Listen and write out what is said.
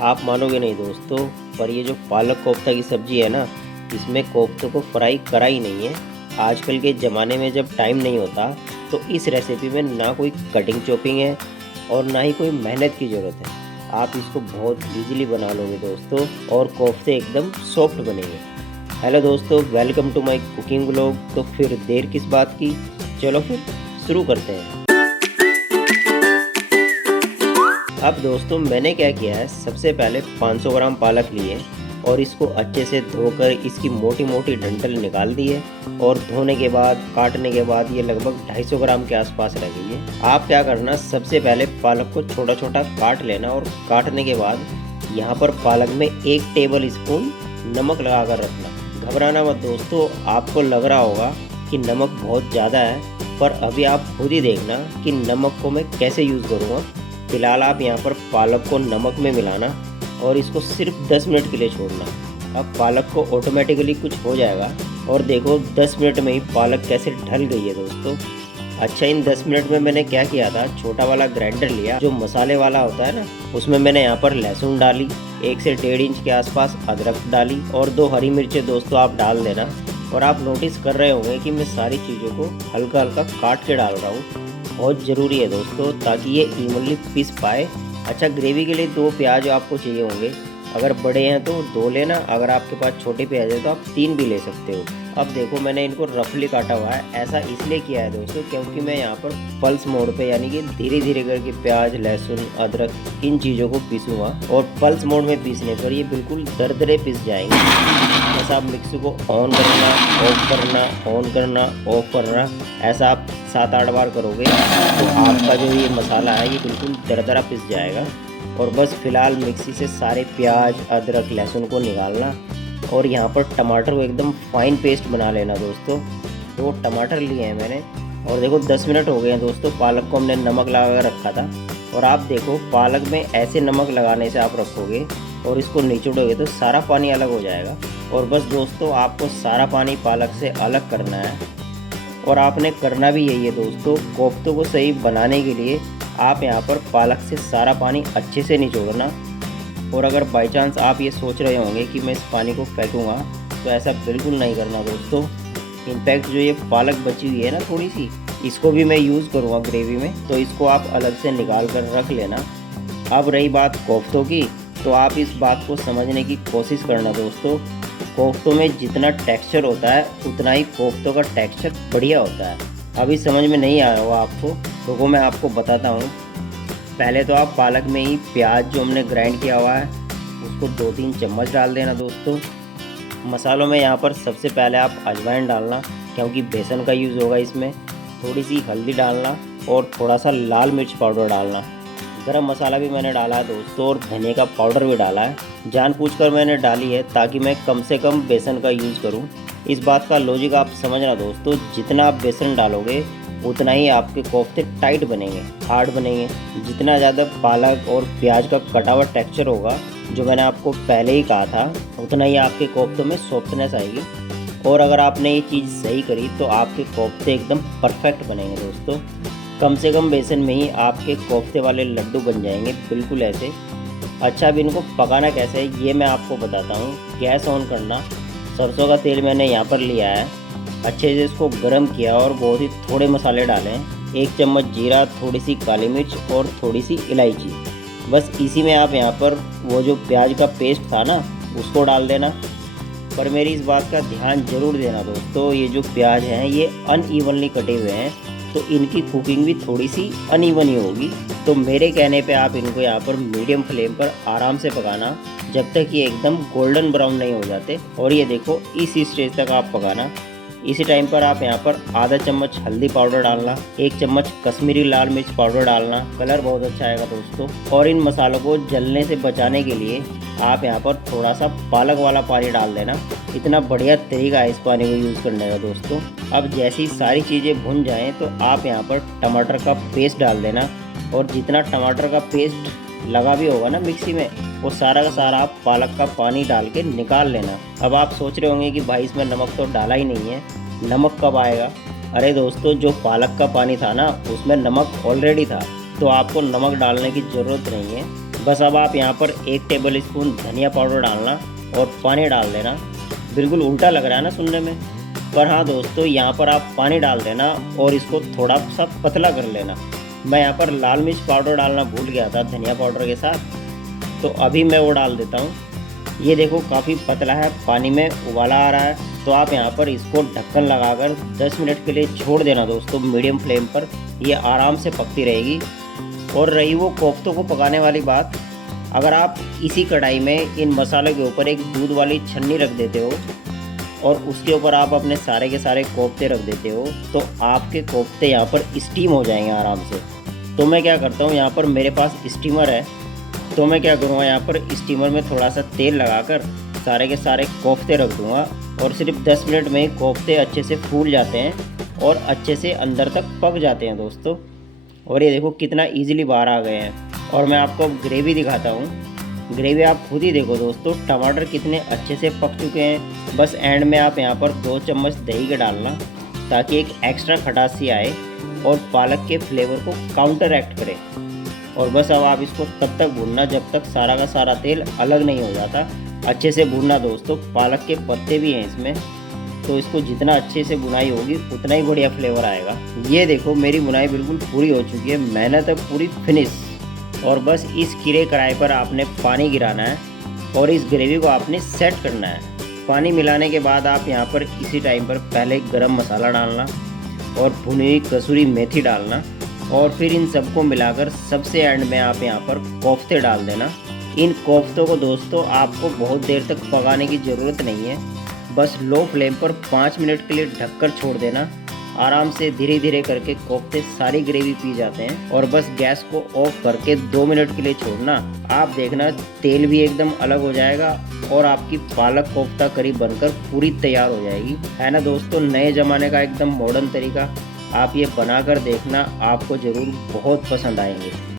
आप मानोगे नहीं दोस्तों, पर ये जो पालक कोफ्ता की सब्ज़ी है ना, इसमें कोफ्तों को फ्राई करा ही नहीं है। आजकल के ज़माने में जब टाइम नहीं होता, तो इस रेसिपी में ना कोई कटिंग चॉपिंग है और ना ही कोई मेहनत की ज़रूरत है। आप इसको बहुत ईज़िली बना लोगे दोस्तों, और कोफ्ते एकदम सॉफ्ट बनेंगे। हेलो दोस्तों, welcome to my cooking vlog. तो फिर देर किस बात की, चलो फिर शुरू करते हैं। अब दोस्तों मैंने क्या किया है, सबसे पहले 500 ग्राम पालक लिए और इसको अच्छे से धोकर इसकी मोटी मोटी डंठल निकाल दी है। और धोने के बाद काटने के बाद ये लगभग 250 ग्राम के आसपास रह गई है। आप क्या करना, सबसे पहले पालक को छोटा छोटा काट लेना और काटने के बाद यहाँ पर पालक में 1 टेबल स्पून नमक लगा कर रखना। घबराना मत दोस्तों, आपको लग रहा होगा कि नमक बहुत ज़्यादा है, पर अभी आप खुद ही देखना कि नमक को मैं कैसे यूज़ करूँगा। फिलहाल आप यहाँ पर पालक को नमक में मिलाना और इसको सिर्फ 10 मिनट के लिए छोड़ना। अब पालक को ऑटोमेटिकली कुछ हो जाएगा और देखो 10 मिनट में ही पालक कैसे ढल गई है दोस्तों। अच्छा, इन 10 मिनट में मैंने क्या किया था, छोटा वाला ग्राइंडर लिया जो मसाले वाला होता है ना, उसमें मैंने यहाँ पर लहसुन डाली, 1 से 1.5 इंच के आसपास अदरक डाली और 2 हरी मिर्चें दोस्तों आप डाल देना। और आप नोटिस कर रहे होंगे कि मैं सारी चीज़ों को हल्का हल्का काट के डाल रहा हूँ। बहुत ज़रूरी है दोस्तों, ताकि ये इवनली पीस पाए। अच्छा, ग्रेवी के लिए 2 प्याज आपको चाहिए होंगे। अगर बड़े हैं तो 2 लेना, अगर आपके पास छोटे प्याज है तो आप 3 भी ले सकते हो। अब देखो मैंने इनको रफली काटा हुआ है। ऐसा इसलिए किया है दोस्तों क्योंकि मैं यहाँ पर पल्स मोड पे, यानी कि धीरे धीरे करके प्याज, लहसुन, अदरक इन चीज़ों को पीसूँगा। और पल्स मोड में पीसने पर ये बिल्कुल दरदरे पिस जाएंगे। बस आप मिक्सी को ऑन करना, ऑफ करना, ऑन करना, ऑफ करना, ऐसा आप 7-8 बार करोगे तो आपका जो ये मसाला है ये बिल्कुल दरदरा पिस जाएगा। और बस फिलहाल मिक्सी से सारे प्याज, अदरक, लहसुन को निकालना और यहाँ पर टमाटर को एकदम फाइन पेस्ट बना लेना दोस्तों। 2 टमाटर लिए हैं मैंने और देखो 10 मिनट हो गए हैं दोस्तों। पालक को हमने नमक लगा कर रखा था और आप देखो पालक में ऐसे नमक लगाने से आप रखोगे और इसको निचोड़ोगे तो सारा पानी अलग हो जाएगा। और बस दोस्तों आपको सारा पानी पालक से अलग करना है और आपने करना भी यही है दोस्तों। कोफ्तों को सही बनाने के लिए आप यहाँ पर पालक से सारा पानी अच्छे से निचोड़ना। और अगर बाई चांस आप ये सोच रहे होंगे कि मैं इस पानी को फेंकूँगा, तो ऐसा बिल्कुल नहीं करना दोस्तों। इनफैक्ट जो ये पालक बची हुई है ना थोड़ी सी, इसको भी मैं यूज़ करूँगा ग्रेवी में, तो इसको आप अलग से निकाल कर रख लेना। अब रही बात कोफ्तों की, तो आप इस बात को समझने की कोशिश करना दोस्तों। कोफ्तों में जितना टेक्सचर होता है उतना ही कोफ्तों का टेक्सचर बढ़िया होता है। अभी समझ में नहीं आया होगा आपको, तो वो मैं आपको बताता हूँ। पहले तो आप पालक में ही प्याज जो हमने ग्राइंड किया हुआ है उसको 2-3 चम्मच डाल देना दोस्तों। मसालों में यहाँ पर सबसे पहले आप अजवाइन डालना, क्योंकि बेसन का यूज़ होगा इसमें। थोड़ी सी हल्दी डालना और थोड़ा सा लाल मिर्च पाउडर डालना। गरम मसाला भी मैंने डाला है दोस्तों और धनिया का पाउडर भी डाला है। जानबूझकर मैंने डाली है ताकि मैं कम से कम बेसन का यूज़ करूं। इस बात का लॉजिक आप समझना दोस्तों, जितना आप बेसन डालोगे उतना ही आपके कोफ्ते टाइट बनेंगे, हार्ड बनेंगे। जितना ज़्यादा पालक और प्याज का कटा हुआ टेक्सचर होगा, जो मैंने आपको पहले ही कहा था, उतना ही आपके कोफ्तों में सॉफ्टनेस आएगी। और अगर आपने ये चीज़ सही करी तो आपके कोफ्ते एकदम परफेक्ट बनेंगे दोस्तों। कम से कम बेसन में ही आपके कोफ्ते वाले लड्डू बन जाएंगे, बिल्कुल ऐसे। अच्छा, अब इनको पकाना कैसे है ये मैं आपको बताता हूँ। गैस ऑन करना, सरसों का तेल मैंने यहाँ पर लिया है, अच्छे से इसको गर्म किया और बहुत ही थोड़े मसाले डाले हैं। 1 चम्मच जीरा, थोड़ी सी काली मिर्च और थोड़ी सी इलायची। बस इसी में आप यहाँ पर वो जो प्याज का पेस्ट था ना उसको डाल देना। पर मेरी इस बात का ध्यान जरूर देना दोस्तों, ये जो प्याज हैं ये अनइवनली कटे हुए हैं, तो इनकी कुकिंग भी थोड़ी सी अनइवन ही होगी। तो मेरे कहने पे आप इनको यहाँ पर मीडियम फ्लेम पर आराम से पकाना, जब तक ये एकदम गोल्डन ब्राउन नहीं हो जाते। और ये देखो इस स्टेज तक आप पकाना। इसी टाइम पर आप यहाँ पर आधा चम्मच हल्दी पाउडर डालना, 1 चम्मच कश्मीरी लाल मिर्च पाउडर डालना, कलर बहुत अच्छा आएगा दोस्तों। और इन मसालों को जलने से बचाने के लिए आप यहाँ पर थोड़ा सा पालक वाला पानी डाल देना। इतना बढ़िया तरीका है इस पानी को यूज़ करने का दोस्तों। अब जैसी सारी चीज़ें भुन जाएँ तो आप यहाँ पर टमाटर का पेस्ट डाल देना। और जितना टमाटर का पेस्ट लगा भी होगा ना मिक्सी में, वो सारा का सारा आप पालक का पानी डाल के निकाल लेना। अब आप सोच रहे होंगे कि भाई इसमें नमक तो डाला ही नहीं है, नमक कब आएगा? अरे दोस्तों, जो पालक का पानी था ना उसमें नमक ऑलरेडी था, तो आपको नमक डालने की ज़रूरत नहीं है। बस अब आप यहाँ पर 1 टेबल स्पून धनिया पाउडर डालना और पानी डाल देना। बिल्कुल उल्टा लग रहा है ना सुनने में, पर हाँ दोस्तों, यहाँ पर आप पानी डाल देना और इसको थोड़ा सा पतला कर लेना। मैं यहाँ पर लाल मिर्च पाउडर डालना भूल गया था धनिया पाउडर के साथ, तो अभी मैं वो डाल देता हूँ। ये देखो काफ़ी पतला है, पानी में उबाला आ रहा है। तो आप यहाँ पर इसको ढक्कन लगाकर 10 मिनट के लिए छोड़ देना दोस्तों, मीडियम फ्लेम पर। ये आराम से पकती रहेगी। और रही वो कोफ्तों को पकाने वाली बात, अगर आप इसी कढ़ाई में इन मसालों के ऊपर एक दूध वाली छन्नी रख देते हो और उसके ऊपर आप अपने सारे के सारे कोफ्ते रख देते हो, तो आपके कोफ्ते यहाँ पर स्टीम हो जाएंगे आराम से। तो मैं क्या करता हूँ, यहाँ पर मेरे पास स्टीमर है, तो मैं क्या करूँगा, यहाँ पर स्टीमर में थोड़ा सा तेल लगाकर सारे के सारे कोफ्ते रख दूँगा और सिर्फ 10 मिनट में ही कोफ्ते अच्छे से फूल जाते हैं और अच्छे से अंदर तक पक जाते हैं दोस्तों। और ये देखो कितना इजीली बाहर आ गए हैं। और मैं आपको अब ग्रेवी दिखाता हूँ। ग्रेवी आप खुद ही देखो दोस्तों, टमाटर कितने अच्छे से पक चुके हैं। बस एंड में आप यहाँ पर 2 चम्मच दही के डालना, ताकि एक एक्स्ट्रा खटास सी आए और पालक के फ्लेवर को काउंटर एक्ट करे। और बस अब आप इसको तब तक भूनना जब तक सारा का सारा तेल अलग नहीं हो जाता। अच्छे से भूनना दोस्तों, पालक के पत्ते भी हैं इसमें, तो इसको जितना अच्छे से बुनाई होगी उतना ही बढ़िया फ्लेवर आएगा। ये देखो मेरी बुनाई बिल्कुल पूरी हो चुकी है, मेहनत है पूरी फिनिश। और बस इस खीरे कढ़ाई पर आपने पानी गिराना है और इस ग्रेवी को आपने सेट करना है। पानी मिलाने के बाद आप यहाँ पर इसी टाइम पर पहले गरम मसाला डालना और भुनी हुई कसूरी मेथी डालना और फिर इन सबको मिलाकर सबसे एंड में आप यहाँ पर कोफ्ते डाल देना। इन कोफ्तों को दोस्तों आपको बहुत देर तक पकाने की ज़रूरत नहीं है, बस लो फ्लेम पर 5 मिनट के लिए ढककर छोड़ देना। आराम से धीरे धीरे करके कोफ्ते सारी ग्रेवी पी जाते हैं। और बस गैस को ऑफ करके 2 मिनट के लिए छोड़ना। आप देखना तेल भी एकदम अलग हो जाएगा और आपकी पालक कोफ्ता करी बनकर पूरी तैयार हो जाएगी। है ना दोस्तों, नए ज़माने का एकदम मॉडर्न तरीका। आप ये बनाकर देखना, आपको ज़रूर बहुत पसंद आएंगे।